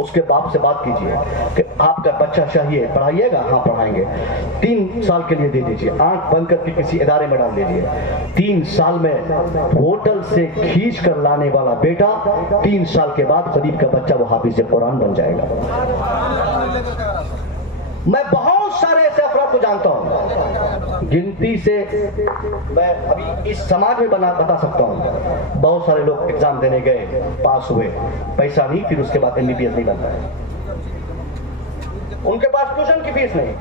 उसके बाप से बात कीजिए कि आपका बच्चा चाहिए, पढ़ाइएगा? हाँ पढ़ाएंगे। 3 साल के लिए दे दीजिए, आंख बंद करके किसी इदारे में डाल दीजिए। 3 साल में होटल से खींच कर लाने वाला बेटा 3 साल के बाद गरीब का बच्चा वो हाफिज कुरान बन जाएगा। मैं बहुत सारे ऐसे अफराद को जानता हूं, गिनती से मैं अभी इस समाज में बता सकता हूं। बहुत सारे लोग एग्जाम देने गए, पास हुए, पैसा नहीं, फिर उसके बाद MBBS नहीं बनता है, उनके पास ट्यूशन की फीस नहीं।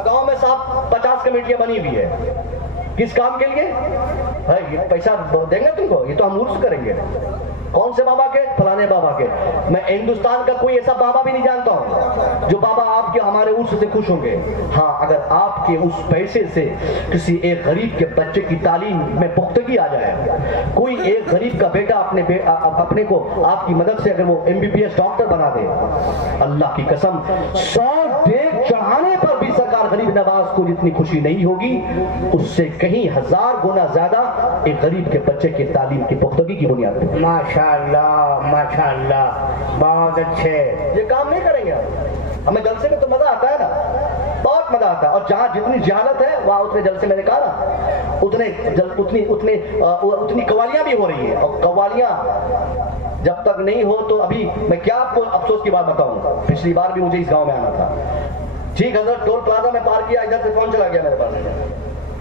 गांव में साहब 50 कमेटियां बनी हुई है, किस काम के लिए? भाई पैसा देंगे तुमको, ये तो हम उर्स करेंगे। कौन से बाबा के? फलाने बाबा के। मैं हिंदुस्तान का कोई ऐसा बाबा भी नहीं जानता हूं जो बाबा आपके हमारे उर्स से खुश होंगे। हाँ, अगर आपके उस पैसे से किसी एक गरीब के बच्चे की तालीम में पुख्तगी आ जाए, कोई एक गरीब का बेटा अपने को आपकी मदद से अगर वो MBBS डॉक्टर बना दे, अल्लाह की कसम 100 डेग चढ़ाने पर भी सरकार गरीब नवाज को जितनी खुशी नहीं होगी, उससे कहीं 1000 गुना ज्यादा एक गरीब के बच्चे की तालीम की पुख्तगी की बुनियाद पर। माशाअल्लाह माशाअल्लाह, बहुत अच्छे। ये काम नहीं करेंगे हमें जलसे में तो मजा आता है ना, बहुत मजा आता है। और जहां जितनी जहालत है वहां उतने जलसे, मैंने कहा ना, उतनी कवालियां भी हो रही है। और कवालियां जब तक नहीं हो तो अभी मैं क्या आपको अफसोस की बात बताऊं, पिछली बार भी मुझे इस गांव में आना था, ठीक हजरत टोल प्लाजा में पार किया, इधर से फोन चला गया मेरे पास,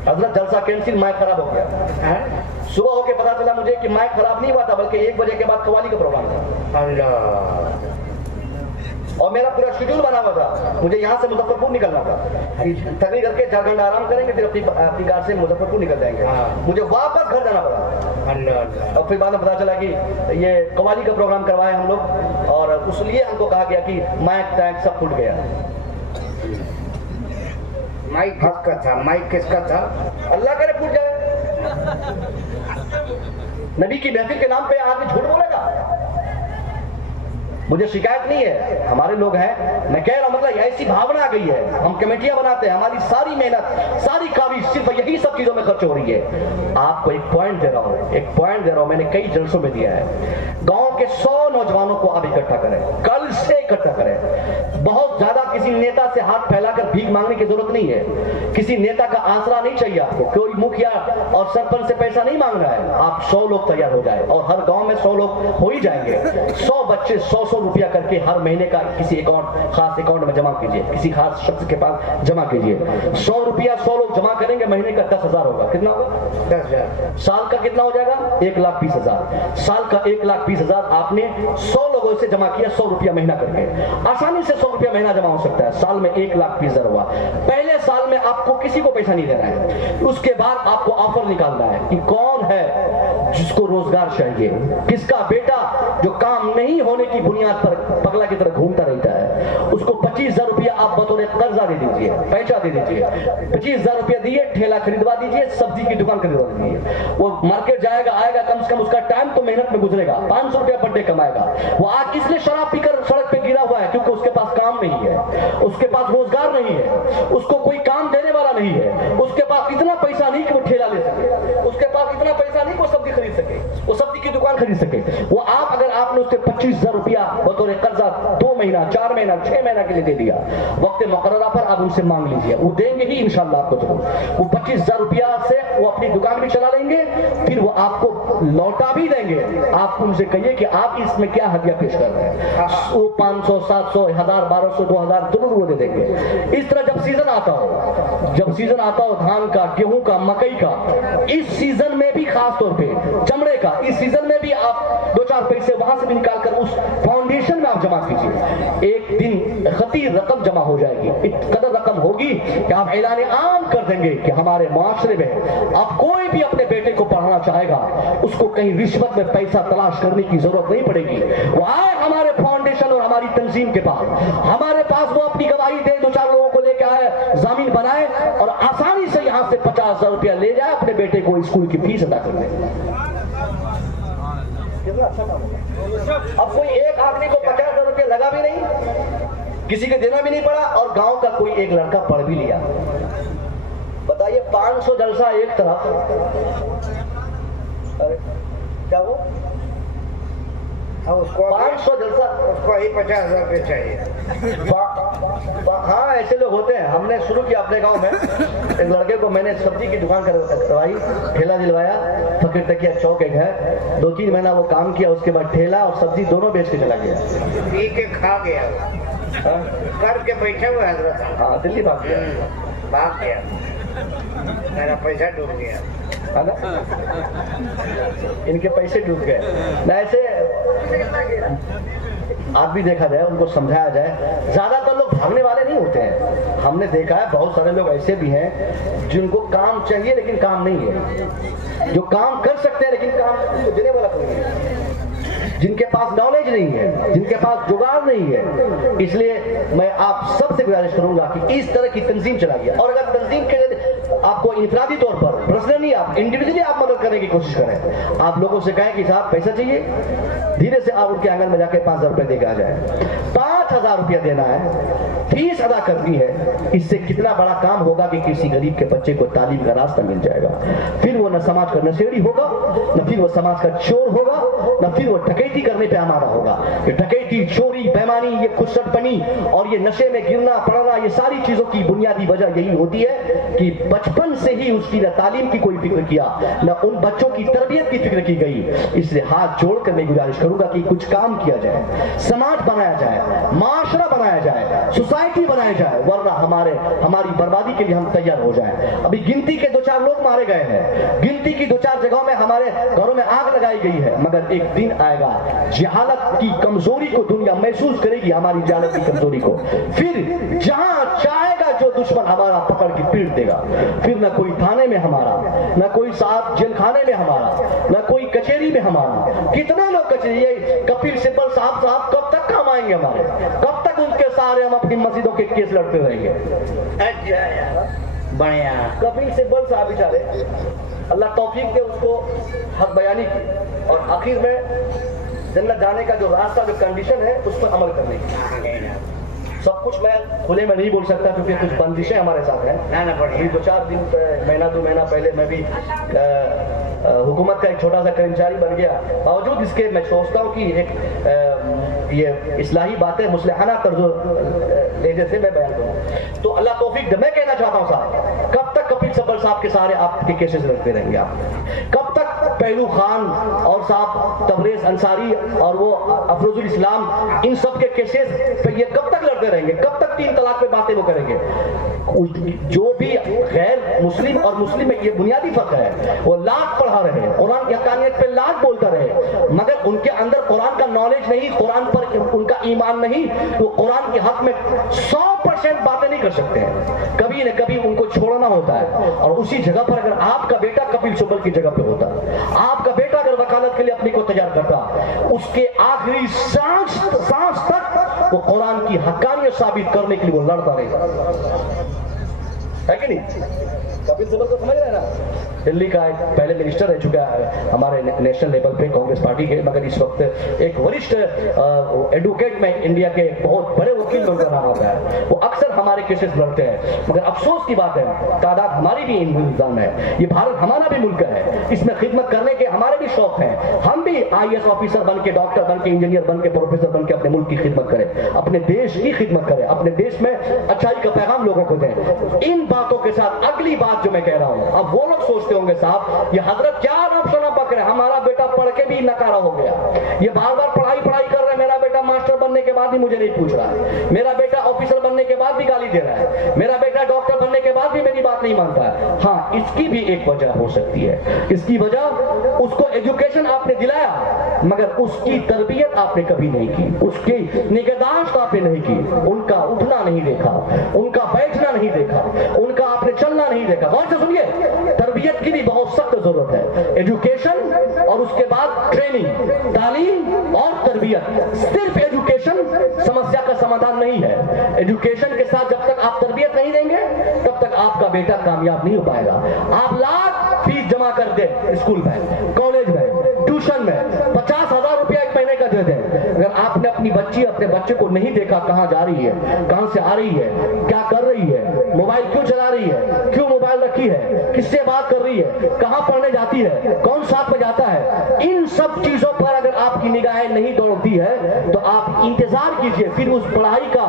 हजरत जलसा कैंसिल, माइक खराब हो गया। सुबह होके पता चला मुझे कि माइक खराब नहीं हुआ था, बल्कि 1 बजे के बाद कवाली का प्रोग्राम था। अल्लाह। और मेरा पूरा शेड्यूल बना हुआ था, मुझे यहाँ से मुजफ्फरपुर निकलना था, तकरीर करके 4 घंटा आराम करेंगे, फिर अपनी कार से मुजफ्फरपुर निकल जाएंगे। मुझे वापस घर जाना पड़ा। अल्लाह। और फिर बाद में पता चला कि ये कवाली का प्रोग्राम करवाए हम लोग, और उसलिए हमको कहा गया कि माइक टैंक सब फूट गया। माइक किसका था? माइक किसका था? अल्लाह करे फूट जाए। नबी की महफिल के नाम पे आदमी झूठ बोलेगा? मुझे शिकायत नहीं है, हमारे लोग हैं, मैं कह रहा हूं मतलब ऐसी भावना आ गई है, हम कमेटियां बनाते हैं, हमारी सारी मेहनत, सारी काबिज सिर्फ यही सब चीजों में खर्च हो रही है। आपको एक पॉइंट दे रहा हूं, मैंने कई जलसों में दिया है। गांव के 100 नौजवानों को आप इकट्ठा करें, कल से इकट्ठा करें। बहुत ज्यादा किसी नेता से हाथ फैलाकर भीख मांगने की जरूरत नहीं है, किसी नेता का आसरा नहीं चाहिए आपको, कोई मुखिया और सरपंच से पैसा नहीं मांग रहा है। आप 100 लोग तैयार हो जाए, और हर गांव में 100 लोग हो ही जाएंगे। 100 बच्चे 100 रुपया करके हर महीने का किसी खास अकाउंट में जमा कीजिए, किसी खास शख्स के पास जमा कीजिए। 100 रुपया 100 लोग जमा करेंगे, महीने का 10,000 होगा। कितना होगा? 10,000। साल का कितना हो जाएगा? 1,20,000। साल का 1,20,000 आपने 100 लोगों से जमा किया, 100 रुपया महीना करके, आसानी से 100 रुपया महीना जमा हो सकता है। साल में 1,20,000 हुआ। पहले साल में आपको किसी को पैसा नहीं देना है, उसके बाद आपको ऑफर निकालना है कि कौन है जिसको रोजगार चाहिए, किसका बेटा जो काम नहीं होने की बुनियाद पर पगला की तरह घूमता रहता है, उसको 25,000 रुपया आप बतौर कर्जा दे दीजिए, पैसा दे दीजिए। 25,000 रुपया दिए, ठेला खरीदवा दीजिए, सब्जी की दुकान खरीदवा दीजिए। वो मार्केट जाएगा, आएगा, कम से कम उसका टाइम तो मेहनत में गुजरेगा, 500 रुपया पर डे कमाएगा। वो आज इसलिए शराब पीकर सड़क पे गिरा हुआ है क्योंकि उसके पास काम नहीं है, उसके पास रोजगार नहीं है, उसको कोई काम देने वाला नहीं है, उसके पास इतना पैसा नहीं कि वो ठेला ले सके, उसके पास इतना पैसा नहीं कि वो सब्जी खरीद सके, वो सब्जी की दुकान खरीद सके। वो अगर आपने उससे 25,000 रुपया बतौर कर्जा 2 महीना, 4 महीना, 6 महीना के लिए दे दिया, वक्त मुकर्ररा पर आप उनसे मांग लीजिए, वो देंगे ही इंशाअल्लाह आपको जरूर। वो 25,000 रुपया से वो अपनी दुकान भी चला लेंगे, फिर वो आपको लौटा भी देंगे। आप उनसे कहिए कि आप इसमें क्या हदिया पेश कर रहे हैं, वो 500, 700, 1000, 1200, 2000 जरूर वो दे देंगे। इस तरह जब सीजन आता हो धान का, गेहूं का, मकई का, इस सीजन में भी खास तौर पे चमड़े का, इस सीजन में भी आप 2-4 पैसे वहां से भी निकालकर उस फाउंडेशन में आप जमा कीजिए। एक दिन खतीर रकम जमा हो जाएगी, कदर रकम होगी कि आप ऐलान आम कर देंगे कि हमारे माशरे में अब कोई भी अपने बेटे को पढ़ाना चाहेगा, उसको कहीं रिश्वत में पैसा तलाश करने की जरूरत नहीं पड़ेगी। वो आए हमारे फाउंडेशन और हमारी तंजीम के पास, हमारे पास वो अपनी गवाही दे, 2-4 लोगों को लेकर आए, जामीन बनाए और आसानी से यहाँ से 50,000 रुपया ले जाए, अपने बेटे को स्कूल की फीस अदा कर दे। अच्छा काम होगा। अब कोई एक आदमी को 50,000 रुपया लगा भी नहीं, किसी को देना भी नहीं पड़ा, और गांव का कोई एक लड़का पढ़ भी लिया। बताइए 500 जलसा एक तरफ, क्या वो उसको 500 जलसा। उसको ही 50,000 रुपये चाहिए। हाँ, ऐसे लोग होते हैं। हमने शुरू किया अपने गांव में, एक लड़के को मैंने सब्जी की दुकान करवाई, ठेला दिलवाया, फकीर तकिया चौक एक है, 2-3 महीना वो काम किया, उसके बाद ठेला और सब्जी दोनों बेच के चला गया। पी के खा गया, करके बैठे हुए हजरत। हाँ, दिल्ली भाग गया। भाग गया, मेरा पैसा डूब गया है ना, इनके पैसे डूब गए ना। ऐसे आदमी देखा जाए, उनको समझाया जाए। ज्यादातर लोग भागने वाले नहीं होते हैं। हमने देखा है बहुत सारे लोग ऐसे भी हैं जिनको काम चाहिए लेकिन काम नहीं है, जो काम कर सकते हैं लेकिन काम उनको देने वाला कोई नहीं है, जिनके पास नॉलेज नहीं है, जिनके पास जुगाड़ नहीं है। इसलिए मैं आप सबसे गुजारिश करूंगा कि इस तरह की तंजीम चलाइए। और अगर तंजीम के आपको इंफरादी तौर पर, पर्सनली आप इंडिविजुअली आप मदद करने की कोशिश करें। आप लोगों से कहें कि साहब पैसा चाहिए, धीरे से आप उनके आंगन में जाके 5,000 रुपए देकर आ जाए। 5,000 रुपया देना है, फीस अदा करनी है। इससे कितना बड़ा काम होगा कि किसी गरीब के बच्चे को तालीम का रास्ता मिल जाएगा। फिर वो न समाज का नशेड़ी होगा, न फिर वो समाज का चोर होगा, न फिर वो डकैती करने पे आमादा होगा। ये डकैती, चोरी, बेईमानी, ये खुशरपनी और ये नशे में गिरना पड़ना, ये सारी चीजों की बुनियादी वजह यही होती है कि बचपन से ही उसकी न तालीम की कोई फिक्र किया, न उन बच्चों की तरबियत की फिक्र की गई। इसलिए हाथ जोड़कर मैं गुजारिश करूंगा कि कुछ काम किया जाए, समाज बनाया जाए, माशरा बनाया जाए, सोसाइटी बनाया जाए, वरना हमारी बर्बादी के लिए हम तैयार हो जाए। अभी गिनती के 2-4 लोग मारे गए हैं, गिनती की 2-4 जगहों में हमारे घरों में आग लगाई गई है, मगर एक दिन आएगा जहालत की कमजोरी को दुनिया महसूस करेगी, हमारी जहालत की कमजोरी को। फिर जहां चाहेगा जो दुश्मन हमारा पकड़ के पीट देगा। फिर न कोई थाने में हमारा, न कोई साहब जेल खाने में हमारा, न कोई कचहरी में हमारा। कितने लोग कचहरी, ये कपिल सिब्बल साहब कब तक काम आएंगे हमारे? कब तक उनके सहारे हम अपनी मस्जिदों के केस लड़ते रहेंगे? बढ़िया कपिल सिब्बल साहब बेचारे, अल्लाह तौफीक दे उसको हक बयानी की, और आखिर में जन्नत जाने का जो रास्ता, जो कंडीशन है, उस पर अमल करने की। सब कुछ मैं खुले में नहीं बोल सकता क्योंकि कुछ बंदिशें हमारे साथ हैं। अभी 2-4 दिन, महीना 2 महीना पहले मैं भी हुकूमत का एक छोटा सा कर्मचारी बन गया। बावजूद इसके मैं सोचता हूँ कि एक ये इस्लाही बातें मुस्लिहाना तर्ज लहजे से मैं बयान करूँ। तो अल्लाह तौफीक दे। मैं कहना चाहता हूँ साहब, कब तक कपिल सिब्बल साहब के सहारे आपके केसेस लड़ते रहेंगे आप? कब तक पहलू खान और साहब तबरेज अंसारी और वो अफरोजुल इस्लाम, इन सब के केसेस पे ये कब तक लड़ते रहेंगे? कब तक 3 तलाक पे बातें वो करेंगे? जो भी गैर मुस्लिम और मुस्लिम में ये बुनियादी फर्क है, वो लाख पढ़ा रहे, कुरान की हकानियत पे लाख बोलता रहे, मगर उनके अंदर कुरान का नॉलेज नहीं, कुरान पर उनका ईमान नहीं, वो कुरान के हक में 100% बातें नहीं कर सकते हैं। कभी न कभी उनको छोड़ना होता है। और उसी जगह पर अगर आपका बेटा कपिल सिब्बल की जगह पे होता, आपका बेटा अगर वकालत के लिए अपनी को तैयार करता, उसके आखिरी सांस तक वो कुरान की हकानियत साबित करने के लिए वो लड़ता रहेगा, है कि नहीं? कपिल सिब्बल को समझ रहे हैं ना? दिल्ली का एक पहले मिनिस्टर रह चुका है हमारे नेशनल लेवल पे कांग्रेस पार्टी के, मगर इस वक्त एक वरिष्ठ एडवोकेट में इंडिया के बहुत बड़े वकील में उनका नाम आता है। वो अक्सर हमारे केसेस लड़ते हैं, मगर अफसोस की बात है तादाद हमारी भी इंतजाम है। ये भारत हमारा भी मुल्क है, इसमें खिदमत करने के हमारे भी शौक हैं। हम भी IAS ऑफिसर बन के, डॉक्टर बन के, इंजीनियर बन के, प्रोफेसर बन के अपने मुल्क की खिदमत करें, अपने देश की खिदमत करें, अपने देश में अच्छाई का पैगाम लोगों को दें। इन बातों के साथ अगली बात जो मैं कह रहा हूँ, अब वो लोग सोचते होंगे साहब ये हजरत क्या नाम सुना पक रहे, हमारा बेटा पढ़ के भी नकारा हो गया, ये बार बार पढ़ाई कर रहा है, मेरा बेटा मास्टर बनने के बाद भी मुझे नहीं पूछ रहा है, मेरा बेटा ऑफिसर बनने के बाद भी गाली दे रहा है, मेरा बेटा डॉक्टर बनने के बाद भी मेरी बात नहीं मानता है। हाँ, इसकी भी एक वजह हो सकती है। इसकी वजह उसको एजुकेशन आपने दिलाया, मगर उसकी तरबियत आपने कभी नहीं की, उसकी निगहदाश्त आपने नहीं की, उनका उठना नहीं देखा, उनका बैठना नहीं देखा, उनका आपने चलना नहीं देखा। गौर से सुनिए, तरबियत की भी बहुत सख्त जरूरत है। एजुकेशन और उसके बाद ट्रेनिंग, तालीम और तरबियत। सिर्फ एजुकेशन समस्या का समाधान नहीं है। एजुकेशन के साथ जब तक आप तरबियत नहीं देंगे, तब तक आपका बेटा कामयाब नहीं हो पाएगा। आप लाख फीस जमा कर दे स्कूल में, कॉलेज में, ट्यूशन में, 50,000 रुपया एक महीने का दे दें, अगर आपने अपनी बच्ची अपने बच्चे को नहीं देखा कहाँ जा रही है, कहाँ से आ रही है, क्या कर रही है, मोबाइल क्यों चला रही है, क्यों मोबाइल रखी है, किससे बात कर रही है, कहाँ पढ़ने जाती है, कौन साथ में जाता है, इन सब चीजों पर अगर आपकी निगाहें नहीं दौड़ती है तो आप इंतजार कीजिए, फिर उस पढ़ाई का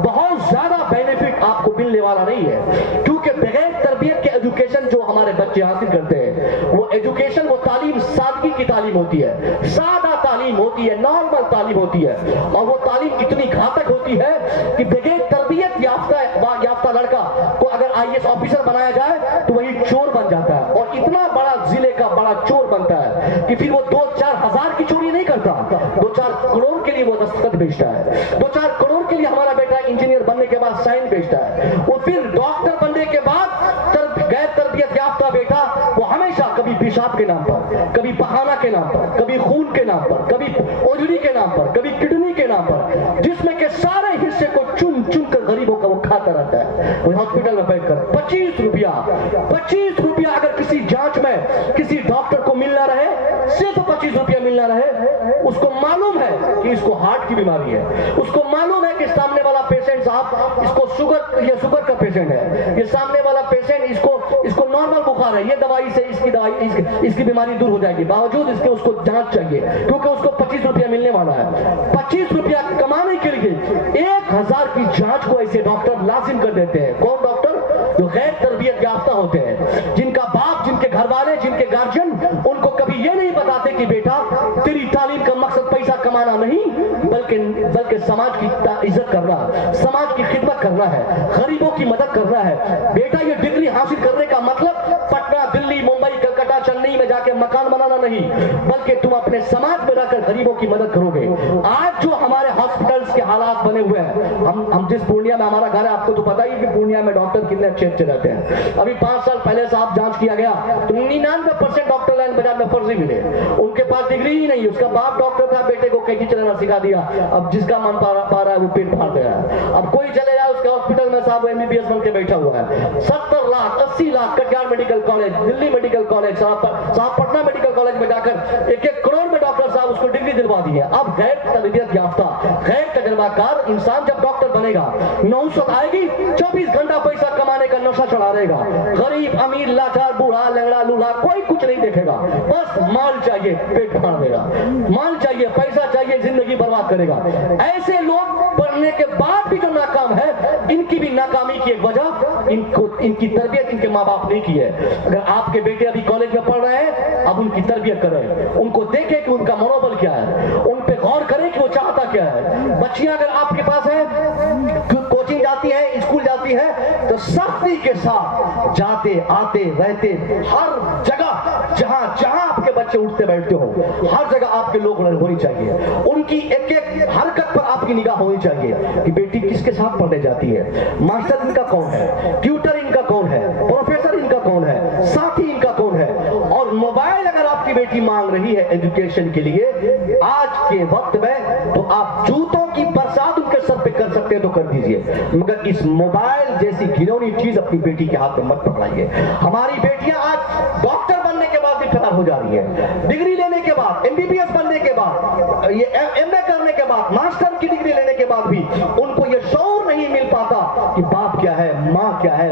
बहुत ज्यादा बेनिफिट आपको मिलने वाला नहीं है। क्योंकि बगैर तरबियत के एजुकेशन जो हमारे बच्चे हासिल करते हैं वो एजुकेशन, वो तालीम सादगी की तालीम होती है, सादा तालीम होती है, नॉर्मल तालीम होती है, और वो तालीम इतनी घातक होती है कि बगैर तरबियत याफ्ता लड़का को अगर आईएएस ऑफिसर बनाया जाए तो वही चोर बन जाता है, और इतना बड़ा जिले का बड़ा चोर बनता है कि फिर वो 2-4 हजार की चोरी नहीं करता, 2-4 करोड़ के लिए वो दस्तखत बेचता है, 2-4 करोड़ के लिए हमारा बेटा इंजीनियर बनने के बाद साइन बेचता है, वो फिर डॉक्टर बनने के बाद गैर तरबियत याफ्ता बेटा वो हमेशा कभी पेशाब के नाम पर, कभी बहाना के नाम पर, कभी खून के नाम पर, कभी ओजड़ी के नाम पर, कभी किडनी के नाम पर, जिसमें के सारे हिस्से को चुन चुन कर गरीबों का वो खाता रहता है। वो हॉस्पिटल में बैठकर 25 रुपया अगर किसी जांच में किसी डॉक्टर को मिलना रहे, सिर्फ 25 रुपया मिलना रहे, उसको मालूम है कि इसको हार्ट की बीमारी है, उसको मालूम है कि सामने वाला पेशेंट साहब इसको शुगर का पेशेंट है, ये सामने वाला पेशेंट इसको नॉर्मल बुखार है, ये दवाई से इसकी बीमारी दूर हो जाएगी, बावजूद इसके उसको जांच चाहिए क्योंकि उसको 25 रुपया मिलने वाला है। 25 रुपया कमाने के लिए 1000 की जांच को ऐसे डॉक्टर लाजिम कर देते हैं। कौन डॉक्टर? जो गैर तरबियत याफ्ता होते हैं, जिनका बाप, जिनके घर वाले, जिनके गार्जियन उनको कभी ये नहीं बताते कि बेटा तेरी तालीम का मकसद पैसा कमाना नहीं, बल्कि समाज की इज्जत करना, समाज की खिदमत करना है, गरीबों की मदद करना है। बेटा ये डिग्री हासिल करने का मतलब पटना, दिल्ली, मुंबई, कलकत्ता, चेन्नई में जाके मकान बनाना नहीं, बल्कि तुम अपने समाज में रहकर गरीबों की मदद करोगे। आज जो हमारे हॉस्पिटल्स के हालात बने हुए हैं, हम जिस पूर्णिया में हमारा घर है, आपको तो पता ही कि पूर्णिया में डॉक्टर कितने अच्छे रहते हैं। अभी 5 साल पहले साहब जांच किया गया तो 99% डॉक्टर लाइन बाजार में फर्जी मिले, उनके पास डिग्री ही नहीं, उसका बाप डॉक्टर था, बेटे को कैंची चलाना सिखा दिया, अब जिसका मन पा रहा है वो पेट फाड़ गया। अब कोई चले जाए उसके हॉस्पिटल में साहब एमबीबीएस बन के बैठा हुआ है। 70 lakh 80 lakh Katihar medical college, Delhi medical college, साहब पटना मेडिकल कॉलेज में जाकर 1-1 करोड़ में डॉक्टर साहब उसको डिग्री दिलवा दी है। अब गैर तरबियत याफ्ता, गैर तजर्बाकार इंसान जब डॉक्टर बनेगा, नौसत आएगी, 24 घंटा पैसा कमाने का नशा चढ़ा रहेगा। गरीब, अमीर, लाचार, बूढ़ा, लंगड़ा, लूला कोई कुछ नहीं देखेगा, बस माल चाहिए, पेट फाड़ देगा, माल चाहिए, पैसा चाहिए, जिंदगी बर्बाद करेगा। ऐसे लोग पढ़ने के बाद भी जो नाकाम है, इनकी भी नाकामी की एक वजह इनकी तरबियत इनके माँ बाप नहीं की है। अगर आपके बेटे अभी कॉलेज में पढ़ रहे हैं, अब उनकी तरबियत करें, उनको देखें कि उनका मनोबल क्या है, उन पे गौर करें कि वो चाहता क्या है। बच्चियां अगर आपके पास है, कोचिंग जाती है, स्कूल जाती है, तो सख्ती के साथ जाते आते रहते हर जगह जहां आपके बच्चे उठते बैठते हो, हर जगह आपके लोग होनी चाहिए, उनकी एक हरकत पर आपकी निगाह होनी चाहिए कि बेटी किसके साथ पढ़ने जाती है, मास्टर इनका कौन है, ट्यूटर इनका कौन है, प्रोफेसर इनका कौन है, साथी इनका कौन है। और मोबाइल अगर आपकी बेटी मांग रही है एजुकेशन के लिए आज के वक्त में, तो आप जूतों की बरसात उनके सर पे कर सकते हैं तो कर दीजिए, मगर इस मोबाइल जैसी घिनौनी चीज अपनी बेटी के हाथ में मत पकड़ाइए। हमारी बेटियां आज डॉक्टर बनने के बाद भी फरार हो जा रही है, डिग्री लेने के बाद, एमबीबीएस बनने के बाद, ये एमए करने के बाद, मास्टर की डिग्री लेने के बाद भी उनको ये शौर नहीं मिल पाता कि बाप क्या है, माँ क्या है,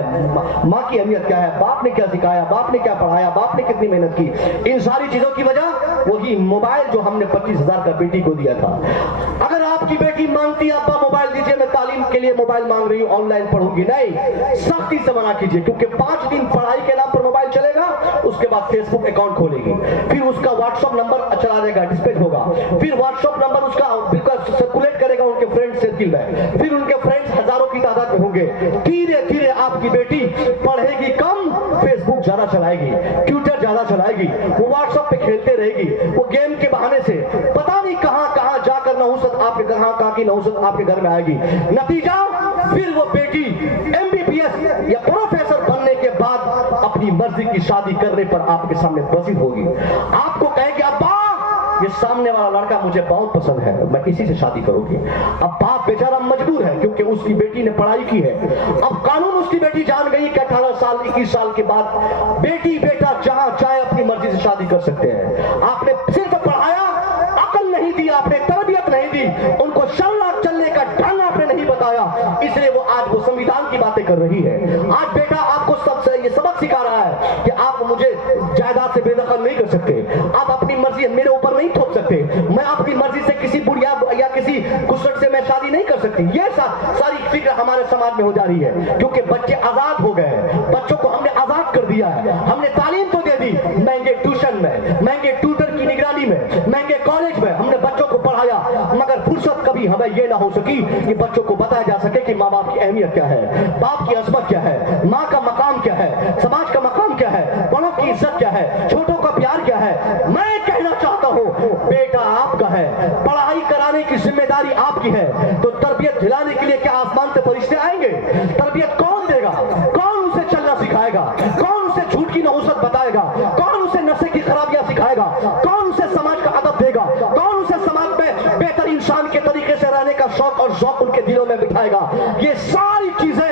माँ की अहमियत क्या है, बाप ने क्या सिखाया, बाप ने क्या पढ़ाया, बाप ने कितनी मेहनत की। इन सारी चीजों की वजह वही मोबाइल जो हमने 25,000 का बेटी को दिया था। अगर आपकी बेटी मांगती है अब्बा मोबाइल दीजिए, मैं तालीम के लिए मोबाइल मांग रही हूँ, ऑनलाइन पढ़ूंगी, नहीं, सख्ती से मना कीजिए, क्योंकि 5 दिन पढ़ाई के नाम पर मोबाइल चलेगा, उसके बाद फेसबुक अकाउंट खोलेगी, फिर उसका व्हाट्सएप नंबर चला देगा, डिस्पैच होगा, फिर व्हाट्सएप नंबर उसका सर्कुलेट करेगा उनके फ्रेंड सर्किल में, फिर उनके फ्रेंड्स हजारों की तादाद में होंगे। धीरे धीरे आपकी बेटी पढ़ेगी कम, फेसबुक ज्यादा चलाएगी, ट्विटर ज्यादा चलाएगी, वो व्हाट्सएप पे खेलते रहेगी, वो गेम के बहाने से पता नहीं कहां जाकर नहुसत आपके घर, कहां की नहुसत आपके घर में आएगी। नतीजा फिर वो बेटी एमबीबीएस या प्रोफेसर बनने के बाद अपनी मर्जी की शादी करने पर आपके सामने बसित होगी। आपको कहेगी अब्बा ये सामने वाला लड़का मुझे बहुत पसंद है, मैं इसी से शादी करूंगी। अब बाप बेचारा मजबूर है क्योंकि उसकी बेटी ने पढ़ाई की है। अब कानून उसकी बेटी जान गई कि 18 साल 21 साल के बाद बेटी बेटा जहां चाहे अपनी मर्जी से शादी कर सकते हैं। आपने सिर्फ पढ़ाया, अकल नहीं दी, आपने तरबियत नहीं दी, उनको चलने का ढंग आपने नहीं बताया, इसलिए वो आज वो संविधान की बातें कर रही है। आज बेटा आपको ये सबक सिखा रहा है कि आप मुझे जायदाद से बेदखल नहीं कर सकते, आप अपनी मर्जी मेरे ऊपर नहीं थोप सकते, मैं अपनी मर्जी से किसी बुढ़िया या किसी कुसट से मैं शादी नहीं कर सकती। ये सारी फिक्र हमारे समाज में हो जा रही है, क्योंकि बच्चे आजाद हो गए, बच्चों को हमने आजाद कर दिया है, हमने तालीम तो दे दी, महंगे ट्यूशन में, महंगे ट्यूटर की निगरानी में, महंगे कॉलेज में हमने बच्चों को पढ़ाया, मगर फुर्सत कभी हमें ये ना हो सकी कि बच्चों को बताया जा सके कि माँ बाप की अहमियत क्या है, बाप की अजमत क्या है, माँ का मकाम क्या है, समाज का मकाम क्या है, बड़ों की इज्जत क्या है, छोटों का प्यार क्या है। मैं कहना चाहता हूँ बेटा आपका है, पढ़ाई कराने की जिम्मेदारी आपकी है, तो तरबियत दिलाने के लिए क्या आसमान से फरिश्ते आएंगे? तरबियत कौन देगा? कौन उसे चलना सिखाएगा? कौन उसे झूठ की नहुसत बताएगा? कौन उसे नशे की खराबियां सिखाएगा? कौन उसे समाज का अदब देगा? कौन उसे समाज में बेहतर इंसान के तरीके से रहने का शौक और ज़ौक़ उनके दिलों में बिठाएगा? ये सारी चीजें